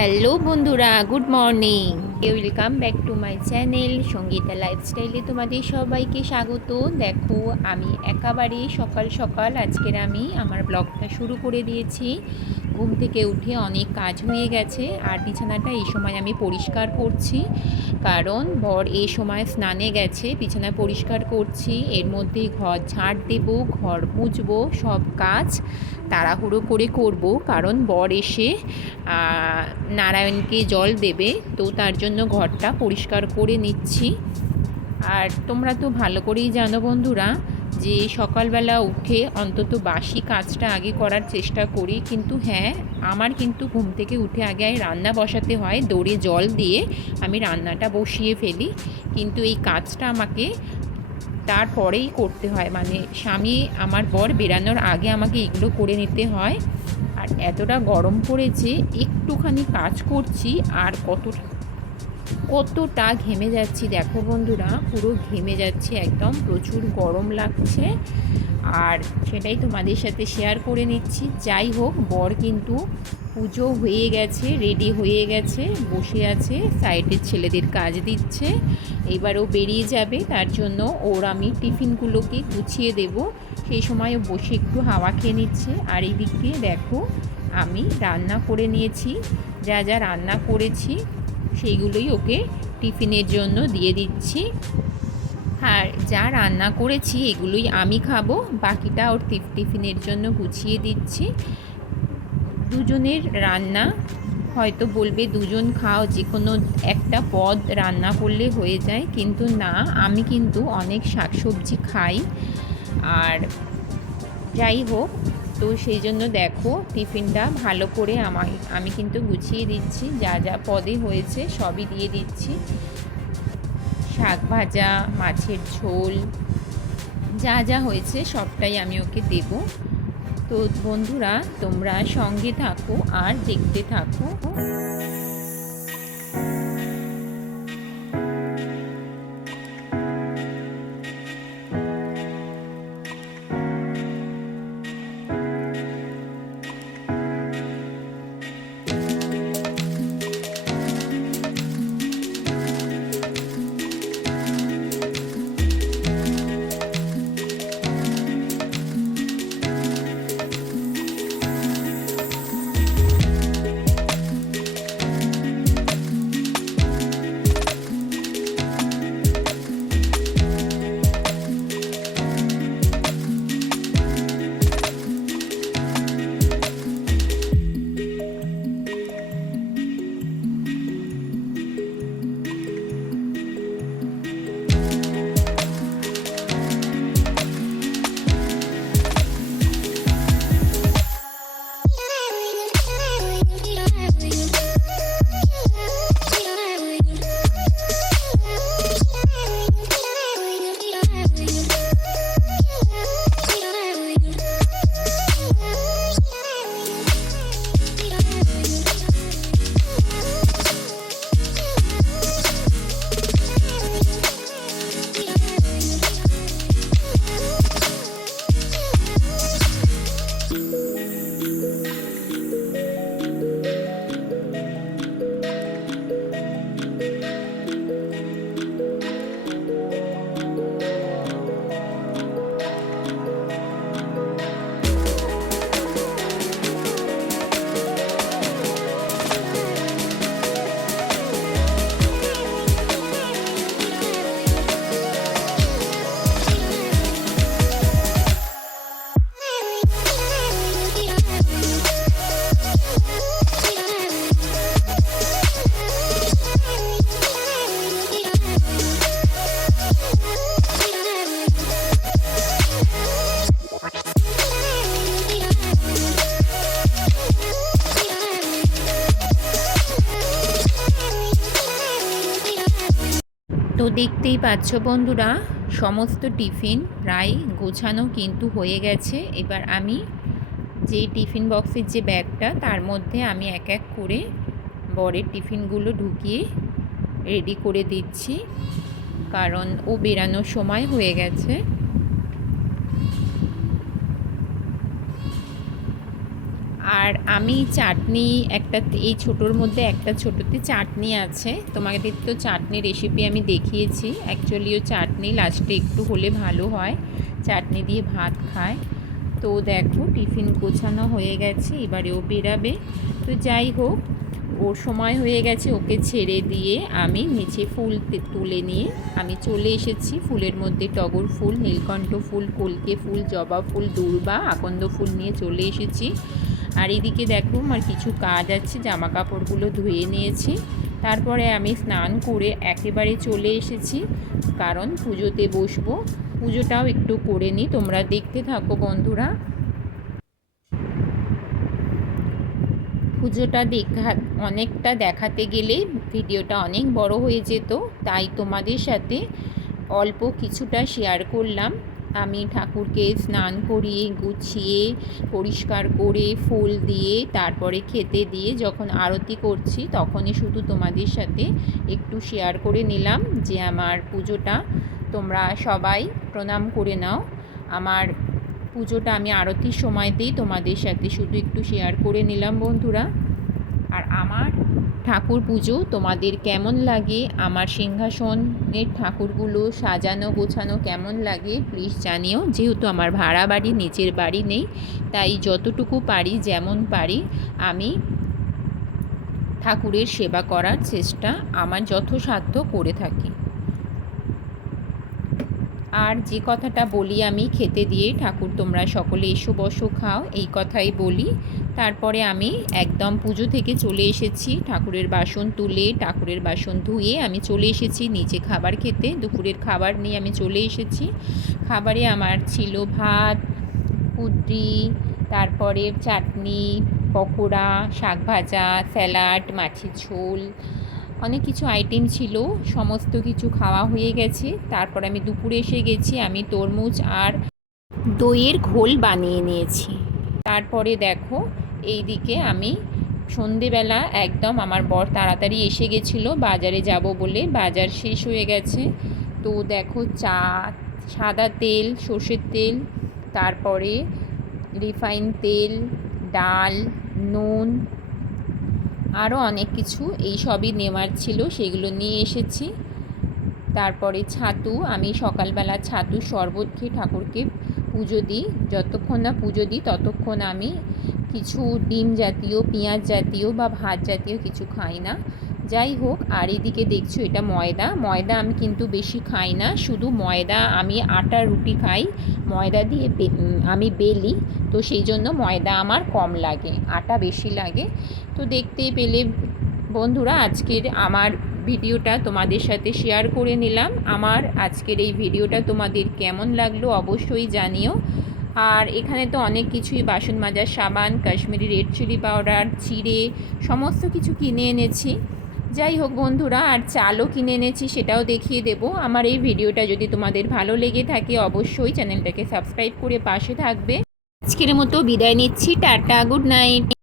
Hello বন্ধুরা good morning welcome back to my channel Sangeeta লাইফস্টাইলে তোমাদের সবাইকে স্বাগত। দেখো, আমি একেবারে সকাল সকাল আজকের আমি আমার ব্লগটা শুরু করে দিয়েছি। ঘুম থেকে উঠে অনেক কাজ হয়ে গেছে। আর বিছানাটা এই সময় আমি পরিষ্কার করছি। কারণ বর এই সময় স্নানে গেছে, বিছানা পরিষ্কার করছি। এর মধ্যে ঘর ঝাড় দেবো, ঘর মুছবো, সব কাজ তাড়াহুড়ো করে করব। কারণ বর এসে নারায়ণকে জল দেবে। তো তার জন্য ঘরটা পরিষ্কার করে নিচ্ছি। আর তোমরা তো ভালো করেই জানো বন্ধুরা যে সকালবেলা উঠে অন্তত বাসি কাজটা আগে করার চেষ্টা করি। কিন্তু হ্যাঁ আমার কিন্তু ঘুম থেকে উঠে আগে রান্না বসাতে হয় দৌড়ে জল দিয়ে আমি রান্নাটা বসিয়ে ফেলি। কিন্তু এই কাজটা আমাকে তারপরেই করতে হয়। মানে স্বামী আমার বর বেরানোর আগে আমাকে এগুলো করে নিতে হয়। আর এতটা গরম পড়েছে, একটুখানি কাজ করছি, আর কতটা কতটা ঘেমে যাচ্ছি দেখো বন্ধুরা, পুরো ঘেমে যাচ্ছে একদম, প্রচুর গরম লাগছে। আর সেটাই তোমাদের সাথে শেয়ার করে নিচ্ছি। যাই হোক, বর কিন্তু পুজো হয়ে গেছে রেডি হয়ে গেছে, বসে আছে সাইডের ছেলেদের কাজ দিচ্ছে। এবারও বেরিয়ে যাবে, তার জন্য ওর আমি টিফিনগুলোকে গুছিয়ে দেব। সেই সময় বসে একটু হাওয়া খেয়ে নিচ্ছে। আর এই দিক দিয়ে দেখো, আমি রান্না করে নিয়েছি। যা যা রান্না করেছি সেইগুলোই ওকে টিফিনের জন্য দিয়ে দিচ্ছি। আর যা রান্না করেছি এগুলোই আমি খাব, বাকিটা ওর টিফ- টিফিনের জন্য গুছিয়ে দিচ্ছি। দুজনের রান্না হয়তো বলবে দুজন খাও যে কোনো একটা পদ রান্না করলে হয়ে যায়, কিন্তু না, আমি কিন্তু অনেক শাকসবজি খাই। আর যাই হোক তো সেই জন্য দেখো টিফিনটা ভালো করে আমাকে আমি কিন্তু গুছিয়ে দিচ্ছি, যা যা পদে হয়েছে সবই দিয়ে দিচ্ছি। শাক ভাজা, মাছের ঝোল, যা যা হয়েছে সবটাই আমি ওকে দেব। তো বন্ধুরা, তোমরা সঙ্গে থাকো আর দেখতে থাকো। দেখতেই পাচ্ছ বন্ধুরা, সমস্ত টিফিন প্রায় গোছানো কিন্তু হয়ে গেছে। এবার আমি যে টিফিন বক্সের যে ব্যাগটা, তার মধ্যে আমি এক এক করে বরের টিফিনগুলো ঢুকিয়ে রেডি করে দিচ্ছি। কারণ ও বেরানোর সময় হয়ে গেছে। আর আমি চাটনি একটা এই ছোটোর মধ্যে একটা ছোটোতে চাটনি আছে। তোমাদের তো চাটনি রেসিপি আমি দেখিয়েছি। অ্যাকচুয়ালিও চাটনি লাস্টে একটু হলে ভালো হয়। চাটনি দিয়ে ভাত খায়। তো দেখো, টিফিন গোছানো হয়ে গেছে, এবারে ও বেরাবে। তো যাই হোক ওর সময় হয়ে গেছে ওকে ছেড়ে দিয়ে আমি নিচে ফুল তুলে নিয়ে আমি চলে এসেছি। ফুলের মধ্যে টগর ফুল, নীলকণ্ঠ ফুল, কলকে ফুল, জবা ফুল, দূর্বা, আকন্দ ফুল নিয়ে চলে এসেছি। আর এদিকে দেখো আমার কিছু কাজ আছে জামা কাপড়গুলো ধুয়ে নিয়েছি। তারপরে আমি স্নান করে একেবারে চলে এসেছি, কারণ পুজোতে বসবো। পুজোটাও একটু করে নিই, তোমরা দেখতে থাকো বন্ধুরা। পুজোটা দেখা, অনেকটা দেখাতে গেলে ভিডিওটা অনেক বড় হয়ে যেত, তাই তোমাদের সাথে অল্প কিছুটা শেয়ার করলাম। আমি ঠাকুরকে স্নান করিয়ে, গুছিয়ে, পরিষ্কার করে ফুল দিয়ে, তারপরে খেতে দিয়ে যখন আরতি করছি, তখনই শুধু তোমাদের সাথে একটু শেয়ার করে নিলাম যে আমার পুজোটা তোমরা সবাই প্রণাম করে নাও। আমার পুজোটা আমি আরতির সময়তেই তোমাদের সাথে শুধু একটু শেয়ার করে নিলাম বন্ধুরা। আর আমার ঠাকুর পুজো, তোমাদের কেমন লাগে? আমার সিংহাসনের ঠাকুরগুলো সাজানো, গোছানো কেমন লাগে? প্লিজ জানিও, যেহেতু আমার ভাড়া বাড়ি নিচের বাড়ি নেই, তাই যতটুকু পারি, যেমন পারি, আমি ঠাকুরের সেবা করার চেষ্টা, আমার যথাসাধ্য করে থাকি। আর যে কথাটা বলি আমি খেতে দিয়ে, ঠাকুর তোমরা সকলে এসো বসো খাও, এই কথাই বলি। তারপরে আমি একদম পুজো থেকে চলে এসেছি, ঠাকুরের বাসন তুলে, ঠাকুরের বাসন ধুয়ে আমি চলে এসেছি নিচে খাবার খেতে, দুপুরের খাবার নিয়ে আমি চলে এসেছি। খাবারে আমার ছিল ভাত, কুদ্রি, তারপরে চাটনি, পকোড়া, শাক ভাজা, স্যালাড, মাছের ঝোল অনেক কিছু আইটেম ছিল, সমস্ত কিছু খাওয়া হয়ে গেছে। তারপর আমি দুপুরে এসে গেছি, আমি তরমুজ আর দইয়ের ঘোল বানিয়ে নিয়েছি। তারপরে দেখো, এইদিকে আমি সন্ধেবেলা একদম আমার বর তাড়াতাড়ি এসে গেছিল, বাজারে যাব বলে। বাজার শেষ হয়ে গেছে। তো দেখো, চা, সাদা তেল, সর্ষের তেল, তারপরে রিফাইন তেল, ডাল, নুন আরও অনেক কিছু। এই সবই নেওয়ার ছিল, সেগুলো নিয়ে এসেছি। তারপরে ছাতু, আমি সকালবেলা ছাতু শরবত খেয়ে ঠাকুরকে পুজো দিই। যতক্ষণ না পুজো দিই, ততক্ষণ আমি কিছু ডিম জাতীয়, পেঁয়াজ জাতীয় বা ভাত জাতীয় কিছু খাই না। যাই হোক, আর এদিকে দেখছ এটা ময়দা। ময়দা আমি কিন্তু বেশি খাই না, শুধু ময়দা আমি আটার রুটি খাই। ময়দা দিয়ে আমি বেলি, তো সেই জন্য ময়দা আমার কম লাগে, আটা বেশি লাগে। তো দেখতে পেলে বন্ধুরা, আজকের আমার ভিডিওটা তোমাদের সাথে শেয়ার করে নিলাম। আমার আজকের এই ভিডিওটা তোমাদের কেমন লাগল অবশ্যই জানিও। আর এখানে তো অনেক কিছুই, বাসন মাজার সাবান, কাশ্মীরি রেড চিলি পাউডার, চিড়ে, সমস্ত কিছু কিনে এনেছি। যাই হোক বন্ধুরা, আর চালও কিনে এনেছি, সেটাও দেখিয়ে দেব। আমার এই ভিডিওটা যদি তোমাদের ভালো লেগে থাকে, অবশ্যই চ্যানেলটাকে সাবস্ক্রাইব করে পাশে থাকবে। আজকের মতো বিদায় নিচ্ছি, টাটা, গুড নাইট।